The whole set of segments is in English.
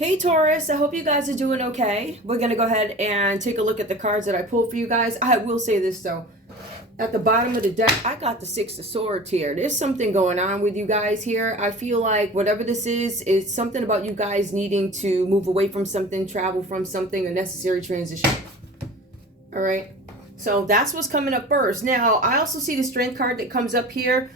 Hey Taurus, I hope you guys are doing okay. We're going to go ahead and take a look at the cards that I pulled for you guys. I will say this though. At the bottom of the deck, I got the Six of Swords here. There's something going on with you guys here. I feel like whatever this is something about you guys needing to move away from something, travel from something, a necessary transition. All right. So that's what's coming up first. Now, I also see the Strength card that comes up here.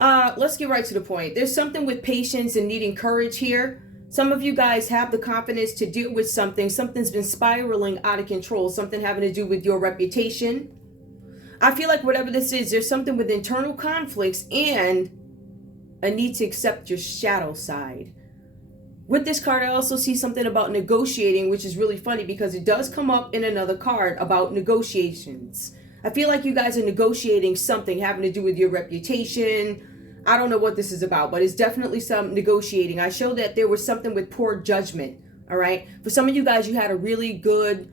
Let's get right to the point. There's something with patience and needing courage here. Some of you guys have the confidence to deal with something. Something's been spiraling out of control. Something having to do with your reputation. I feel like whatever this is, there's something with internal conflicts and a need to accept your shadow side. With this card, I also see something about negotiating, which is really funny because it does come up in another card about negotiations. I feel like you guys are negotiating something having to do with your reputation. I don't know what this is about, but it's definitely some negotiating. I showed that there was something with poor judgment, all right? For some of you guys, you had a really good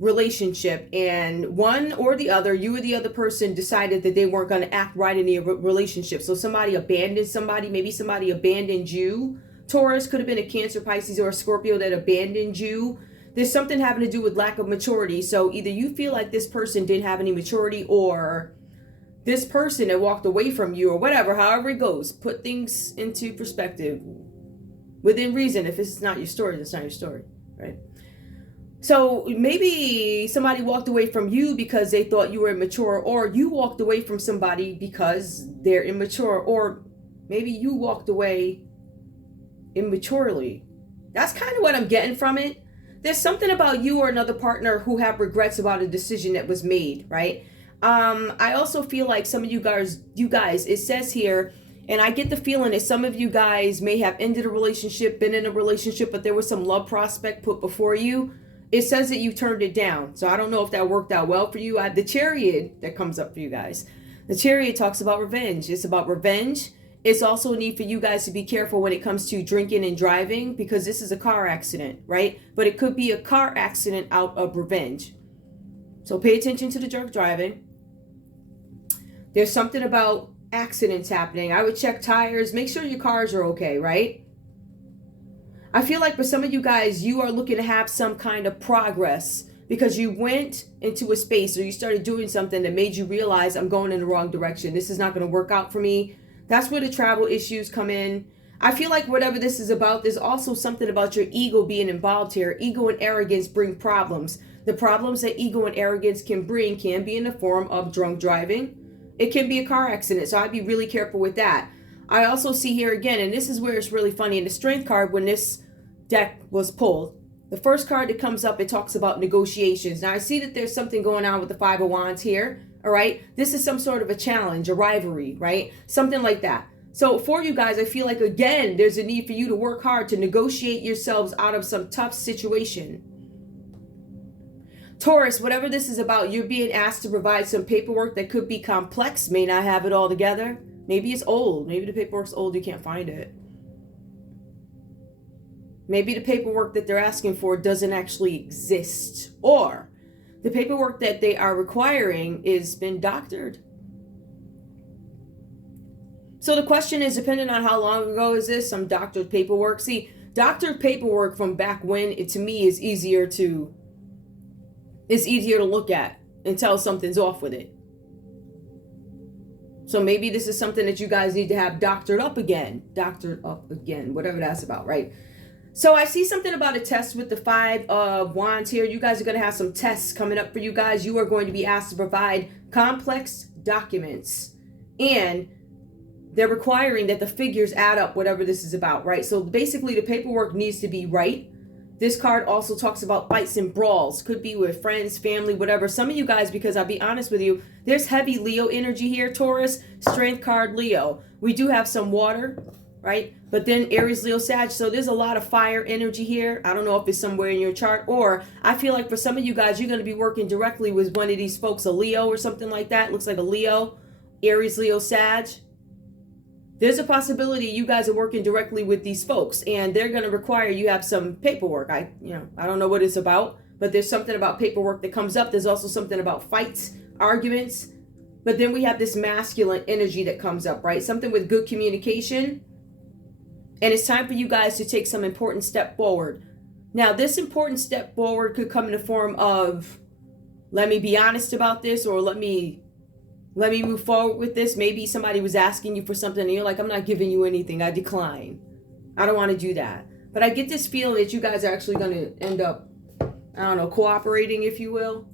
relationship and one or the other, you or the other person decided that they weren't going to act right in the relationship. So somebody abandoned somebody, maybe somebody abandoned you. Taurus could have been a Cancer, Pisces, or a Scorpio that abandoned you. There's something having to do with lack of maturity. So either you feel like this person didn't have any maturity or this person that walked away from you or whatever, however it goes. Put things into perspective within reason. If it's not your story, that's not your story, right? So maybe somebody walked away from you because they thought you were immature, or you walked away from somebody because they're immature, or maybe you walked away immaturely. That's kind of what I'm getting from it. There's something about you or another partner who have regrets about a decision that was made, right? I also feel like some of you guys, it says here, and I get the feeling that some of you guys may have ended a relationship, been in a relationship, but there was some love prospect put before you. It says that you turned it down. So I don't know if that worked out well for you. I have the Chariot that comes up for you guys. The Chariot talks about revenge. It's about revenge. It's also a need for you guys to be careful when it comes to drinking and driving, because this is a car accident, right? But it could be a car accident out of revenge. So pay attention to the drunk driving. There's something about accidents happening. I would check tires. Make sure your cars are okay, right? I feel like for some of you guys, you are looking to have some kind of progress because you went into a space or you started doing something that made you realize I'm going in the wrong direction. This is not going to work out for me. That's where the travel issues come in. I feel like whatever this is about, there's also something about your ego being involved here. Ego and arrogance bring problems. The problems that ego and arrogance can bring can be in the form of drunk driving. It can be a car accident, so I'd be really careful with that. I also see here again, and this is where it's really funny, in the Strength card, when this deck was pulled, the first card that comes up, it talks about negotiations. Now, I see that there's something going on with the Five of Wands here, all right? This is some sort of a challenge, a rivalry, right? Something like that. So for you guys, I feel like, again, there's a need for you to work hard to negotiate yourselves out of some tough situation. Taurus, whatever this is about, you're being asked to provide some paperwork that could be complex, may not have it all together. Maybe it's old. Maybe the paperwork's old, you can't find it. Maybe the paperwork that they're asking for doesn't actually exist. Or the paperwork that they are requiring is been doctored. So the question is, depending on how long ago is this, some doctored paperwork. See, doctored paperwork from back when, it to me is easier to look at and tell something's off with it. So maybe this is something that you guys need to have doctored up again, whatever that's about, right? So I see something about a test with the Five of Wands here. You guys are going to have some tests coming up for you guys. You are going to be asked to provide complex documents, and they're requiring that the figures add up, whatever this is about, right? So basically the paperwork needs to be right. This card also talks about fights and brawls. Could be with friends, family, whatever. Some of you guys, because I'll be honest with you, there's heavy Leo energy here, Taurus. Strength card, Leo. We do have some water, right? But then Aries, Leo, Sag. So there's a lot of fire energy here. I don't know if it's somewhere in your chart. Or I feel like for some of you guys, you're going to be working directly with one of these folks, a Leo or something like that. Looks like a Leo, Aries, Leo, Sag. There's a possibility you guys are working directly with these folks, and they're going to require you have some paperwork. I don't know what it's about, but there's something about paperwork that comes up. There's also something about fights, arguments. But then we have this masculine energy that comes up, right? Something with good communication. And it's time for you guys to take some important step forward. Now, this important step forward could come in the form of, let me be honest about this, or let me move forward with this. Maybe somebody was asking you for something and you're like, I'm not giving you anything. I decline. I don't want to do that. But I get this feeling that you guys are actually going to end up, I don't know, cooperating, if you will.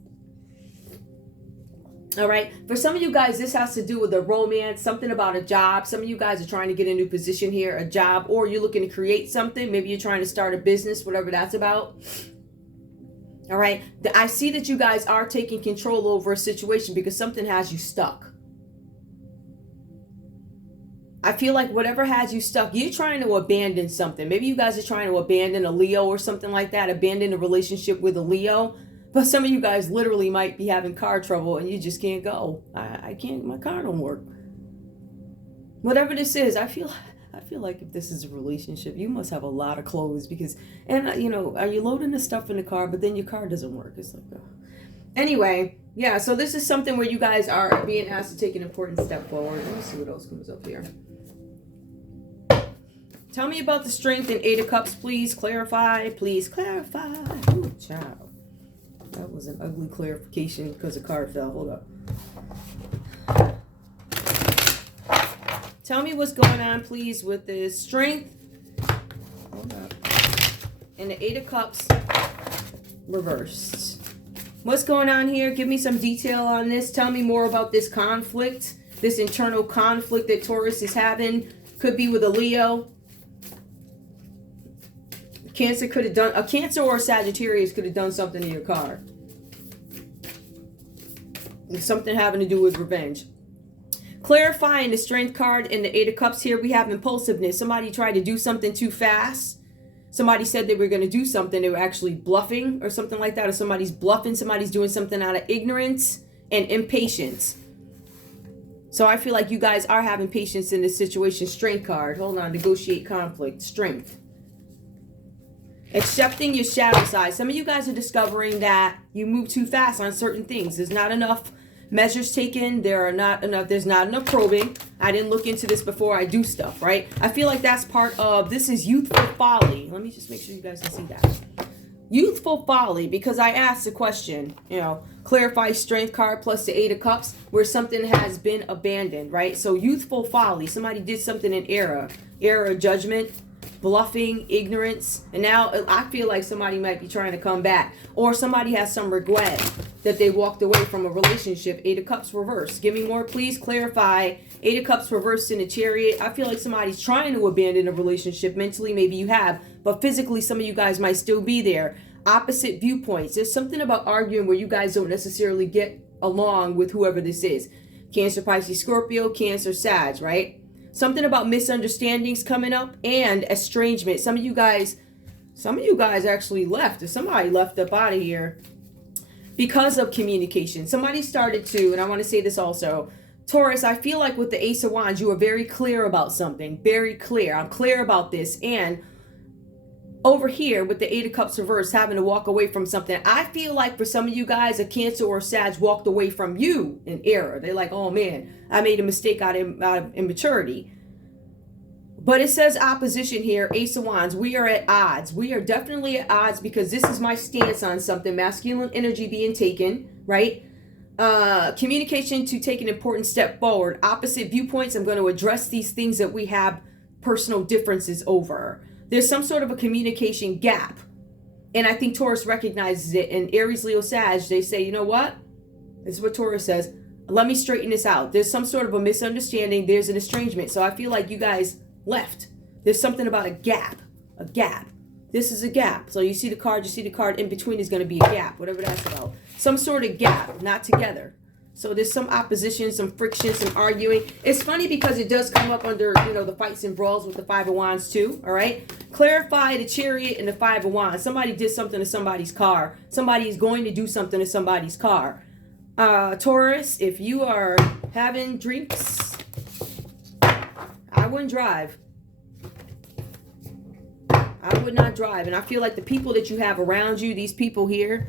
All right. For some of you guys, this has to do with a romance, something about a job. Some of you guys are trying to get a new position here, a job, or you're looking to create something. Maybe you're trying to start a business, whatever that's about. All right. I see that you guys are taking control over a situation because something has you stuck. I feel like whatever has you stuck, you're trying to abandon something. Maybe you guys are trying to abandon a Leo or something like that, abandon a relationship with a Leo. But some of you guys literally might be having car trouble and you just can't go. I can't, my car don't work. Whatever this is, I feel like if this is a relationship, you must have a lot of clothes because, and you know, are you loading the stuff in the car, but then your car doesn't work? It's like, anyway, yeah, so this is something where you guys are being asked to take an important step forward. Let me see what else comes up here. Tell me about the Strength and 8 of Cups, please. Clarify, please clarify. Ooh, child. That was an ugly clarification because the card fell. Hold up. Tell me what's going on, please, with the Strength. Hold up. And the 8 of Cups reversed. What's going on here? Give me some detail on this. Tell me more about this conflict, this internal conflict that Taurus is having. Could be with a Leo. Cancer could have done, a Cancer or a Sagittarius could have done something to your car. Something having to do with revenge. Clarifying the Strength card in the 8 of Cups here, we have impulsiveness. Somebody tried to do something too fast. Somebody said they were going to do something. They were actually bluffing or something like that. Or somebody's bluffing. Somebody's doing something out of ignorance and impatience. So I feel like you guys are having patience in this situation. Strength card. Hold on. Negotiate conflict. Strength. Accepting your shadow side. Some of you guys are discovering that you move too fast on certain things. There's not enough measures taken. There's not enough probing. I didn't look into this before I do stuff, right? I feel like that's part of, this is youthful folly. Let me just make sure you guys can see that. Youthful folly, because I asked the question, you know, clarify Strength card plus the 8 of Cups, where something has been abandoned, right? So youthful folly. Somebody did something in error of judgment, bluffing, ignorance, and now I feel like somebody might be trying to come back, or somebody has some regret that they walked away from a relationship. 8 of Cups reversed. Give me more, please. Clarify. 8 of Cups reversed in the Chariot. I feel like somebody's trying to abandon a relationship. Mentally, maybe you have, but physically, some of you guys might still be there. Opposite viewpoints. There's something about arguing where you guys don't necessarily get along with whoever this is. Cancer, Pisces, Scorpio, Cancer, Sag, right? Something about misunderstandings coming up and estrangement. Some of you guys actually left. If somebody left up out of here because of communication. Somebody started to, and I want to say this also, Taurus, I feel like with the Ace of Wands, you are very clear about something. Very clear. I'm clear about this. And over here with the 8 of Cups reversed, having to walk away from something. I feel like for some of you guys, a Cancer or Sag walked away from you in error. They're like, oh man, I made a mistake out of immaturity. But it says opposition here, Ace of Wands. We are at odds. We are definitely at odds because this is my stance on something. Masculine energy being taken, right? Communication to take an important step forward. Opposite viewpoints. I'm going to address these things that we have personal differences over. There's some sort of a communication gap. And I think Taurus recognizes it. And Aries, Leo, Sag, they say, you know what? This is what Taurus says. Let me straighten this out. There's some sort of a misunderstanding. There's an estrangement. So I feel like you guys left. There's something about a gap. A gap. This is a gap. So you see the card. In between is going to be a gap. Whatever that's about. Some sort of gap. Not together. So there's some opposition, some friction, some arguing. It's funny because it does come up under, you know, the fights and brawls with the 5 of Wands too, all right? Clarify the Chariot and the 5 of Wands. Somebody did something to somebody's car. Somebody is going to do something to somebody's car. Taurus, if you are having drinks, I wouldn't drive. I would not drive. And I feel like the people that you have around you, these people here,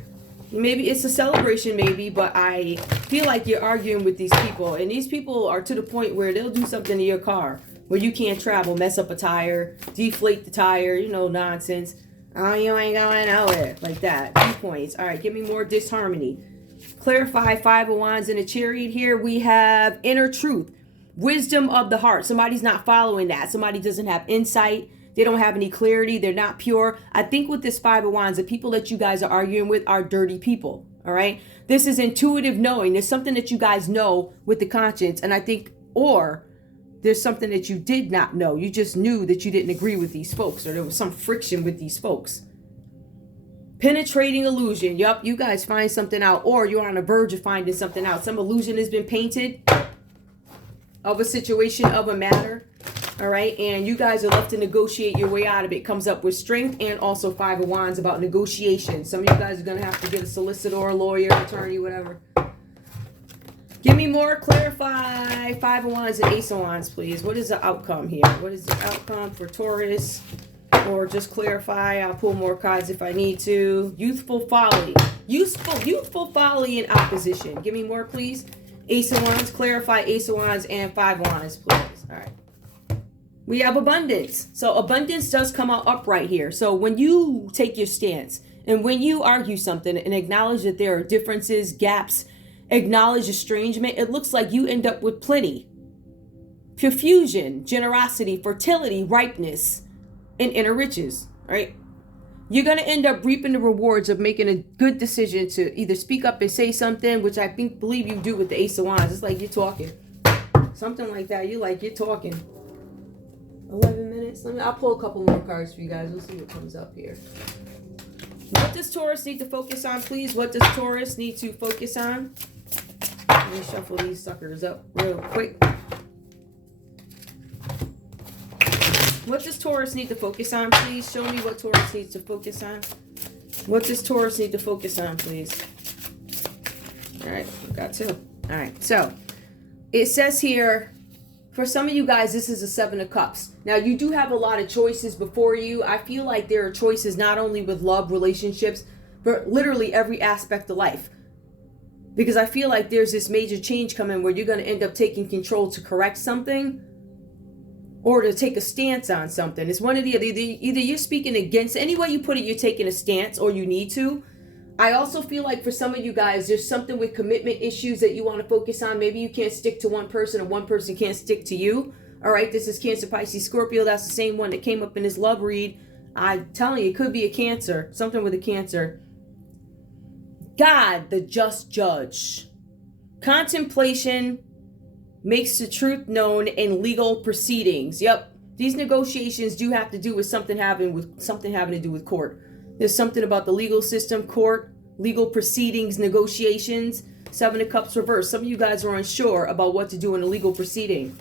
maybe it's a celebration, maybe, but I feel like you're arguing with these people. And these people are to the point where they'll do something to your car where you can't travel, mess up a tire, deflate the tire, you know, nonsense. Oh, you ain't going nowhere. Like that. 2 points. All right, give me more disharmony. Clarify 5 of Wands in a Chariot here. We have inner truth. Wisdom of the heart. Somebody's not following that. Somebody doesn't have insight. They don't have any clarity. They're not pure. I think with this 5 of Wands, the people that you guys are arguing with are dirty people. All right. This is intuitive knowing. There's something that you guys know with the conscience. And I think, or there's something that you did not know. You just knew that you didn't agree with these folks, or there was some friction with these folks. Penetrating illusion. Yup, you guys find something out, or you're on the verge of finding something out. Some illusion has been painted of a situation, of a matter. All right, and you guys are left to negotiate your way out of it. Comes up with strength and also 5 of Wands about negotiation. Some of you guys are going to have to get a solicitor, a lawyer, attorney, whatever. Give me more. Clarify 5 of Wands and Ace of Wands, please. What is the outcome here? What is the outcome for Taurus? Or just clarify. I'll pull more cards if I need to. Youthful folly. Youthful folly in opposition. Give me more, please. Ace of Wands. Clarify Ace of Wands and 5 of Wands, please. All right. We have abundance. So abundance does come out upright here. So when you take your stance and when you argue something and acknowledge that there are differences, gaps, acknowledge estrangement, it looks like you end up with plenty, profusion, generosity, fertility, ripeness, and inner riches, right? You're going to end up reaping the rewards of making a good decision to either speak up and say something, which I believe you do with the Ace of Wands. It's like you're talking. Something like that. You're talking. 11 minutes. I'll pull a couple more cards for you guys. We'll see what comes up here. What does Taurus need to focus on, please? What does Taurus need to focus on? Let me shuffle these suckers up real quick. What does Taurus need to focus on, please? Show me what Taurus needs to focus on. What does Taurus need to focus on, please? All right, we got 2. All right, so it says here, for some of you guys, this is a 7 of Cups. Now, you do have a lot of choices before you. I feel like there are choices not only with love, relationships, but literally every aspect of life. Because I feel like there's this major change coming where you're going to end up taking control to correct something or to take a stance on something. It's one of the other. Either you're speaking against, any way you put it, you're taking a stance or you need to. I also feel like for some of you guys, there's something with commitment issues that you want to focus on. Maybe you can't stick to one person or one person can't stick to you. All right, this is Cancer, Pisces, Scorpio. That's the same one that came up in this love read. I'm telling you, it could be a Cancer, something with a Cancer. God, the just judge. Contemplation makes the truth known in legal proceedings. Yep, these negotiations do have to do with something having to do with court. There's something about the legal system, court, legal proceedings, negotiations. 7 of Cups reversed. Some of you guys are unsure about what to do in a legal proceeding.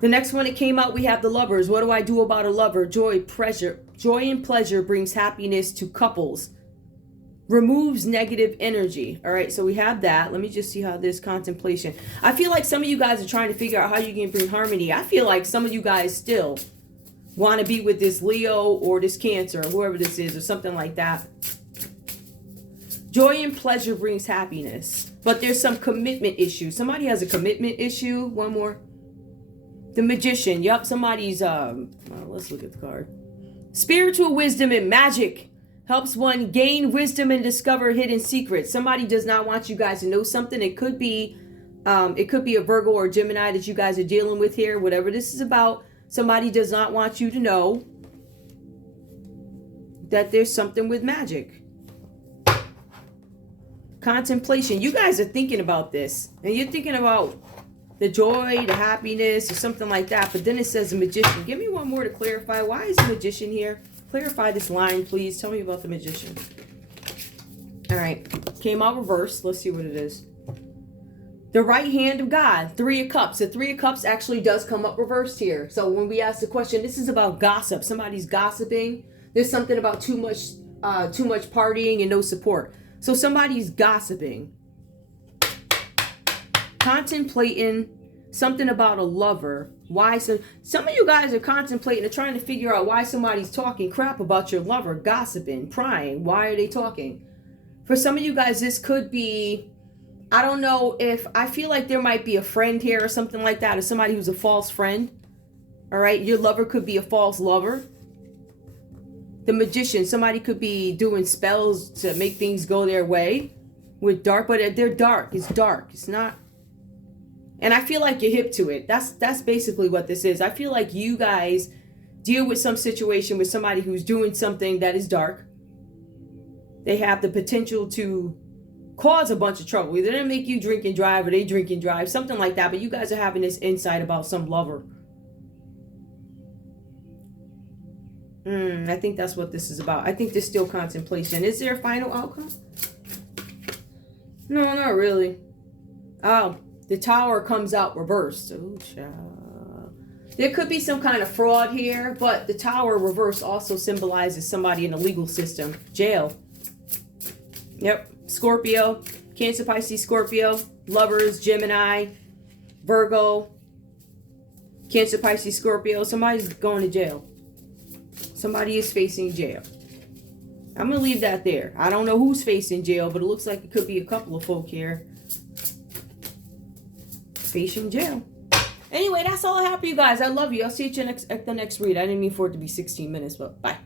The next one that came out, we have the Lovers. What do I do about a lover? Joy and pleasure brings happiness to couples. Removes negative energy. All right, so we have that. Let me just see how this contemplation. I feel like some of you guys are trying to figure out how you can bring harmony. I feel like some of you guys still want to be with this Leo or this Cancer or whoever this is or something like that. Joy and pleasure brings happiness. But there's some commitment issue. Somebody has a commitment issue. One more. The Magician. Yup, somebody's, let's look at the card. Spiritual wisdom and magic helps one gain wisdom and discover hidden secrets. Somebody does not want you guys to know something. It could be a Virgo or Gemini that you guys are dealing with here. Whatever this is about. Somebody does not want you to know that there's something with magic. Contemplation. You guys are thinking about this. And you're thinking about the joy, the happiness, or something like that. But then it says the Magician. Give me one more to clarify. Why is the Magician here? Clarify this line, please. Tell me about the Magician. All right. Came out reversed. Let's see what it is. The right hand of God, 3 of Cups. The 3 of Cups actually does come up reversed here. So when we ask the question, this is about gossip. Somebody's gossiping. There's something about too much partying and no support. So somebody's gossiping. Contemplating something about a lover. Why? So some of you guys are contemplating and trying to figure out why somebody's talking crap about your lover, gossiping, prying. Why are they talking? For some of you guys, this could be, I don't know, if I feel like there might be a friend here or something like that, or somebody who's a false friend. All right, your lover could be a false lover. The Magician. Somebody could be doing spells to make things go their way with dark, but they're dark. It's dark. It's not. And I feel like you're hip to it. That's basically what this is. I feel like you guys deal with some situation with somebody who's doing something that is dark. They have the potential to cause a bunch of trouble. Either they make you drink and drive or they drink and drive, something like that. But you guys are having this insight about some lover. I think that's what this is about. I think there's still contemplation. Is there a final outcome? No, not really. Oh, the Tower comes out reversed. Oh, child. There could be some kind of fraud here, but the Tower reversed also symbolizes somebody in the legal system. Jail. Yep. Scorpio. Cancer, Pisces, Scorpio. Lovers, Gemini. Virgo. Cancer, Pisces, Scorpio. Somebody's going to jail. Somebody is facing jail. I'm going to leave that there. I don't know who's facing jail, but it looks like it could be a couple of folk here facing jail. Anyway, that's all I have for you guys. I love you. I'll see you at the next read. I didn't mean for it to be 16 minutes, but bye.